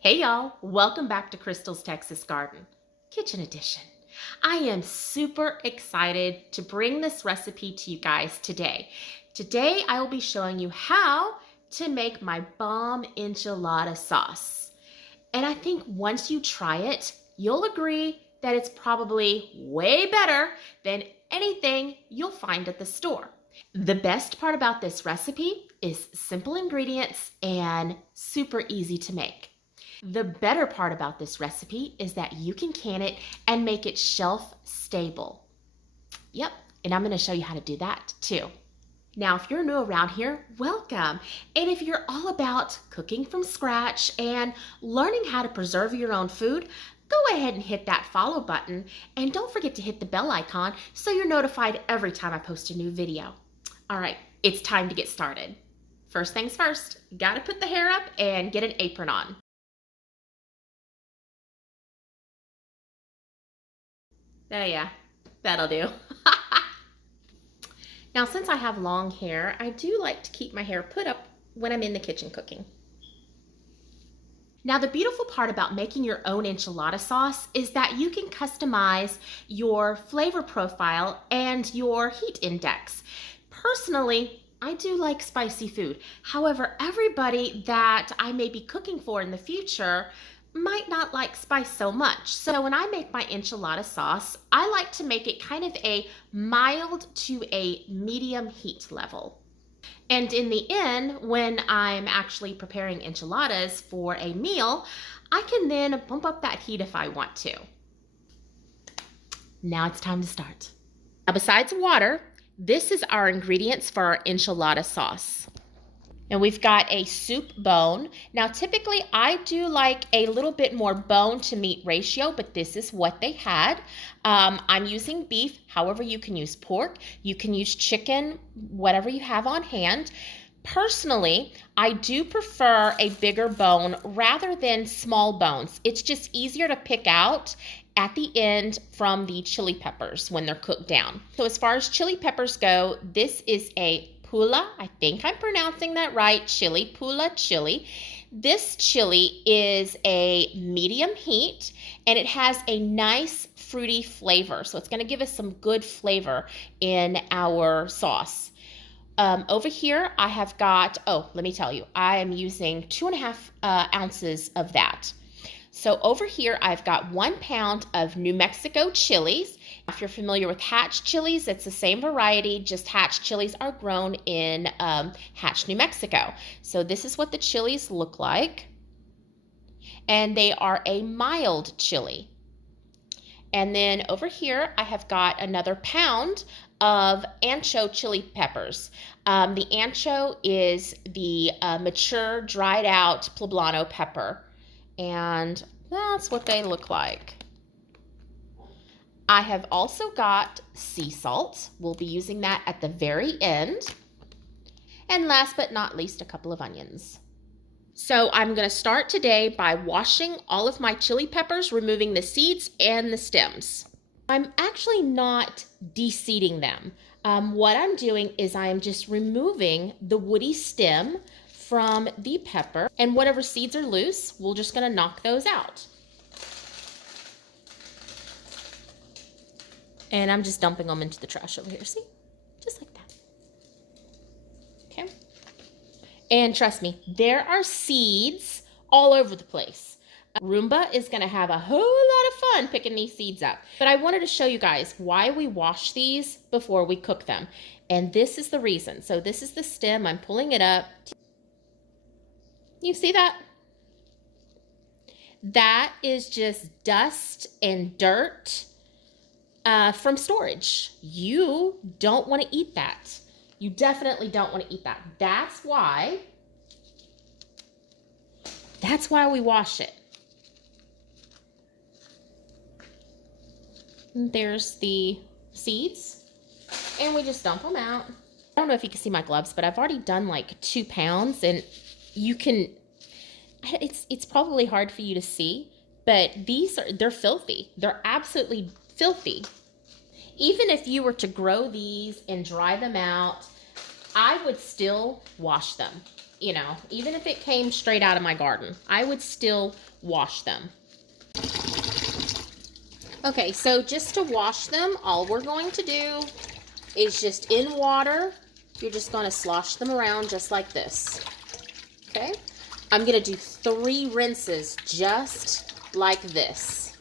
Hey y'all, welcome back to Crystal's Texas Garden, Kitchen Edition. I am super excited to bring this recipe to you guys today. Today I will be showing you how to make my bomb enchilada sauce. And I think once you try it, you'll agree that it's probably way better than anything you'll find at the store. The best part about this recipe is simple ingredients and super easy to make. The better part about this recipe is that you can can it and make it shelf stable. Yep, and I'm going to show you how to do that too. Now, if you're new around here, welcome. And if you're all about cooking from scratch and learning how to preserve your own food, go ahead and hit that follow button and don't forget to hit the bell icon so you're notified every time I post a new video. All right, it's time to get started. First things first, gotta put the hair up and get an apron on. Oh yeah, that'll do. Now, since I have long hair, I do like to keep my hair put up when I'm in the kitchen cooking. Now, the beautiful part about making your own enchilada sauce is that you can customize your flavor profile and your heat index. Personally, I do like spicy food. However, everybody that I may be cooking for in the future might not like spice so much. So when I make my enchilada sauce, I like to make it kind of a mild to a medium heat level. And in the end, when I'm actually preparing enchiladas for a meal, I can then bump up that heat if I want to. Now it's time to start. Now, besides water, this is our ingredients for our enchilada sauce. And we've got a soup bone. Now, typically I do like a little bit more bone to meat ratio, but this is what they had. I'm using beef. However, you can use pork, you can use chicken, whatever you have on hand. Personally, I do prefer a bigger bone rather than small bones. It's just easier to pick out at the end from the chili peppers when they're cooked down. So as far as chili peppers go, this is a Pula, I think I'm pronouncing that right, chili, Pula chili. This chili is a medium heat and it has a nice fruity flavor. So it's going to give us some good flavor in our sauce. Over here I have got, let me tell you, I am using 2.5 ounces of that. So over here I've got 1 pound of New Mexico chilies. If you're familiar with Hatch chilies, it's the same variety, just Hatch chilies are grown in Hatch, New Mexico. So this is what the chilies look like. And they are a mild chili. And then over here I have got another pound of ancho chili peppers. The ancho is the mature, dried out poblano pepper. And that's what they look like. I have also got sea salt. We'll be using that at the very end. And last but not least, a couple of onions. So I'm going to start today by washing all of my chili peppers, removing the seeds and the stems. I'm actually not de-seeding them. What I'm doing is I'm just removing the woody stem from the pepper, and whatever seeds are loose, we're just going to knock those out. And I'm just dumping them into the trash over here. See? Just like that. Okay. And trust me, there are seeds all over the place. Roomba is going to have a whole lot of fun picking these seeds up. But I wanted to show you guys why we wash these before we cook them. And this is the reason. So this is the stem. I'm pulling it up. You see that? That is just dust and dirt from storage. You don't want to eat that. You definitely don't want to eat that. That's why we wash it. And there's the seeds, and we just dump them out. I don't know if you can see my gloves, but I've already done like 2 pounds, and you can, it's probably hard for you to see, but they're filthy. They're absolutely filthy. Even if you were to grow these and dry them out, I would still wash them. you know, even if it came straight out of my garden, I would still wash them. Okay, so just to wash them, all we're going to do is just in water, you're just going to slosh them around just like this. Okay? I'm going to do 3 rinses just like this.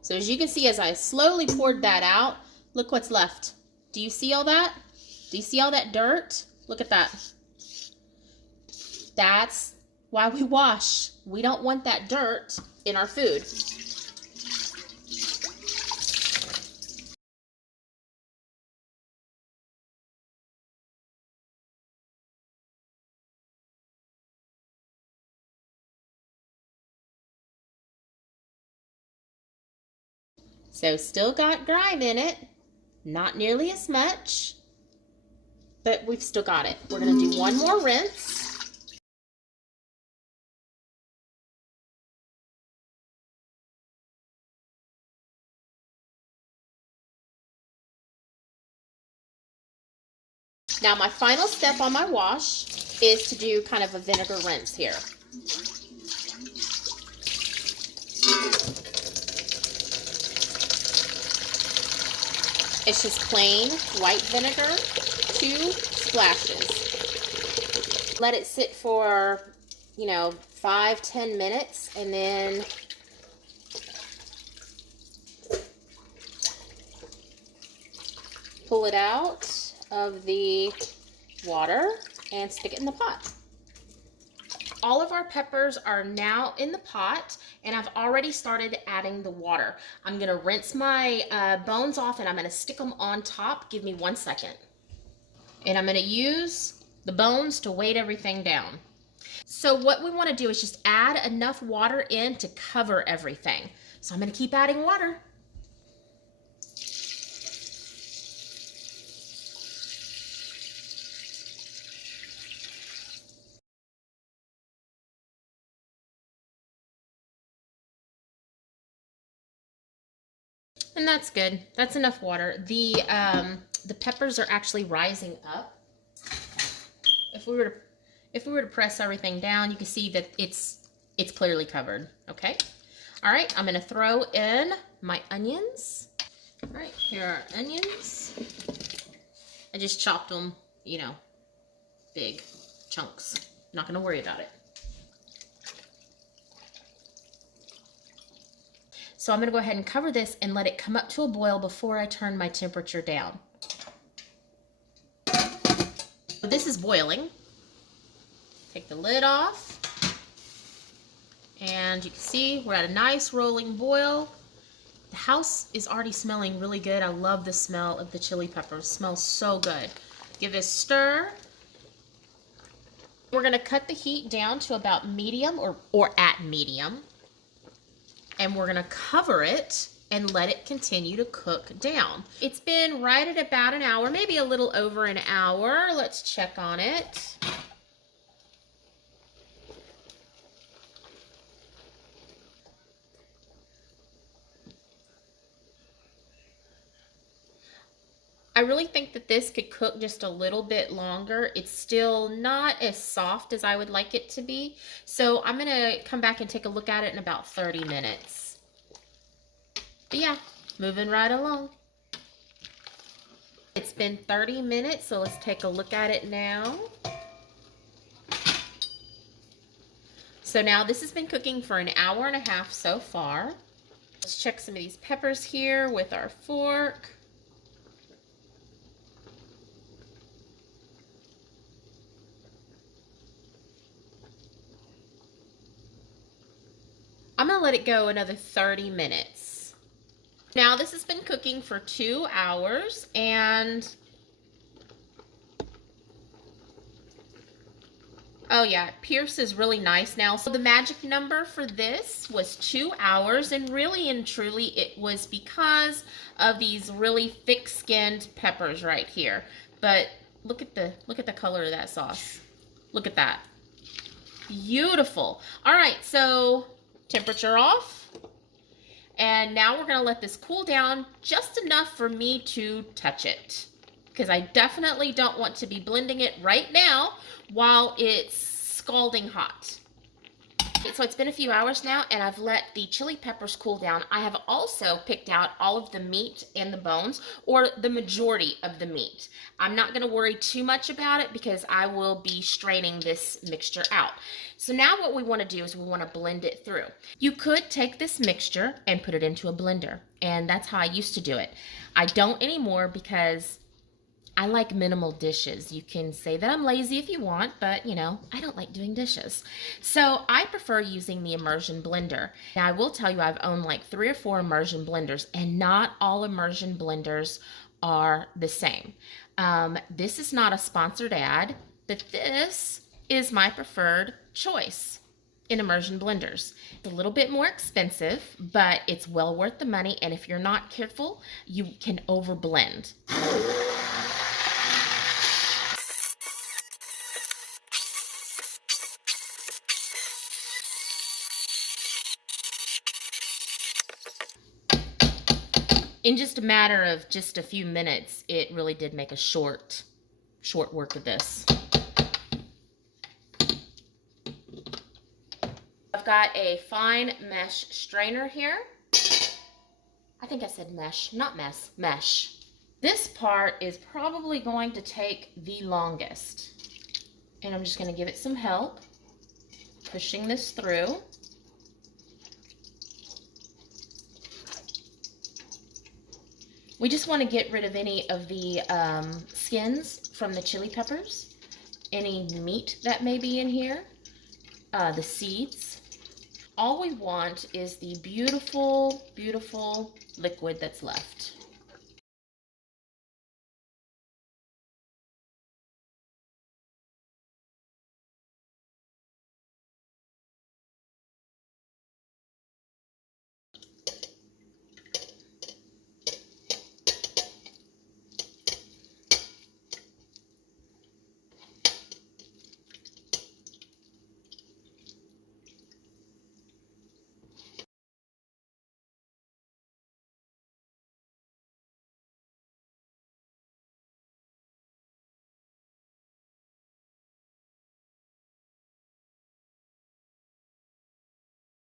So as you can see, as I slowly poured that out, look what's left. Do you see all that? Do you see all that dirt? Look at that. That's why we wash. We don't want that dirt in our food. So still got grime in it. Not nearly as much, but we've still got it. We're going to do one more rinse. Now my final step on my wash is to do kind of a vinegar rinse here. It's just plain white vinegar, 2 splashes. Let it sit for, 5-10 minutes, and then pull it out of the water and stick it in the pot. All of our peppers are now in the pot, and I've already started adding the water. I'm gonna rinse my bones off, and I'm gonna stick them on top. Give me 1 second. And I'm gonna use the bones to weight everything down. So what we wanna do is just add enough water in to cover everything. So I'm gonna keep adding water. And that's good. That's enough water. The peppers are actually rising up. If we were to press everything down, you can see that it's clearly covered. Okay. All right. I'm gonna throw in my onions. All right. Here are onions. I just chopped them, big chunks. Not gonna worry about it. So I'm going to go ahead and cover this and let it come up to a boil before I turn my temperature down. So this is boiling. Take the lid off. And you can see we're at a nice rolling boil. The house is already smelling really good. I love the smell of the chili peppers. It smells so good. Give this a stir. We're going to cut the heat down to about medium or at medium. And we're gonna cover it and let it continue to cook down. It's been right at about an hour, maybe a little over an hour. Let's check on it. I really think that this could cook just a little bit longer. It's still not as soft as I would like it to be. So I'm gonna come back and take a look at it in about 30 minutes. But yeah, moving right along. It's been 30 minutes, so let's take a look at it now. So now this has been cooking for an hour and a half so far. Let's check some of these peppers here with our fork. I'm gonna let it go another 30 minutes. Now this has been cooking for 2 hours, and oh yeah, Pierce is really nice now. So the magic number for this was 2 hours, and really and truly it was because of these really thick-skinned peppers right here. But look at the color of that sauce. Look at that. Beautiful. All right, so temperature off. And now we're gonna let this cool down just enough for me to touch it, because I definitely don't want to be blending it right now while it's scalding hot. So it's been a few hours now, and I've let the chili peppers cool down. I have also picked out all of the meat and the bones, or the majority of the meat. I'm not going to worry too much about it because I will be straining this mixture out. So now what we want to do is we want to blend it through. You could take this mixture and put it into a blender, and that's how I used to do it. I don't anymore because I like minimal dishes. You can say that I'm lazy if you want, but you know, I don't like doing dishes. So I prefer using the immersion blender. Now I will tell you I've owned like 3 or 4 immersion blenders, and not all immersion blenders are the same. This is not a sponsored ad, but this is my preferred choice in immersion blenders. It's a little bit more expensive, but it's well worth the money, and if you're not careful, you can overblend. In just a matter of just a few minutes, it really did make a short work of this. I've got a fine mesh strainer here. I think I said mesh, not mess, mesh. This part is probably going to take the longest. And I'm just going to give it some help, pushing this through. We just want to get rid of any of the skins from the chili peppers, any meat that may be in here, the seeds. All we want is the beautiful, beautiful liquid that's left.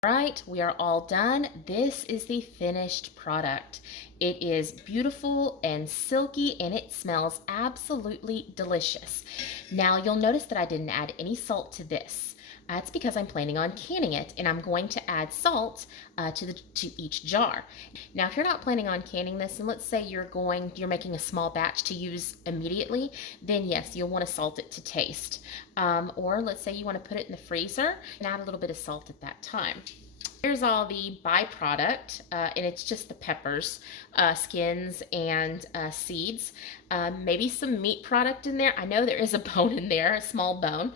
Right, we are all done. This is the finished product. It is beautiful and silky, and it smells absolutely delicious. Now you'll notice that I didn't add any salt to this. That's because I'm planning on canning it, and I'm going to add salt to each jar. Now, if you're not planning on canning this, and let's say you're making a small batch to use immediately, then yes, you'll want to salt it to taste. Or let's say you want to put it in the freezer and add a little bit of salt at that time. Here's all the byproduct, and it's just the peppers, skins, and seeds. Maybe some meat product in there. I know there is a bone in there, a small bone.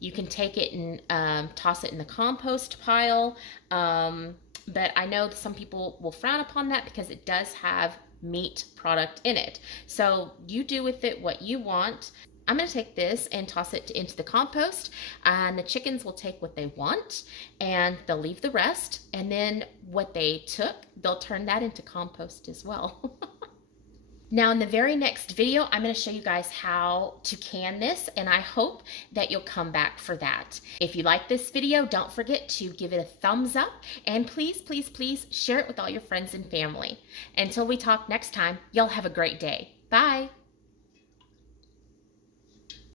You can take it and toss it in the compost pile, but I know some people will frown upon that because it does have meat product in it. So you do with it what you want. I'm going to take this and toss it into the compost, and the chickens will take what they want and they'll leave the rest, and then what they took, they'll turn that into compost as well. Now in the very next video, I'm going to show you guys how to can this, and I hope that you'll come back for that. If you like this video, don't forget to give it a thumbs up, and please, please, please share it with all your friends and family. Until we talk next time, y'all have a great day. Bye.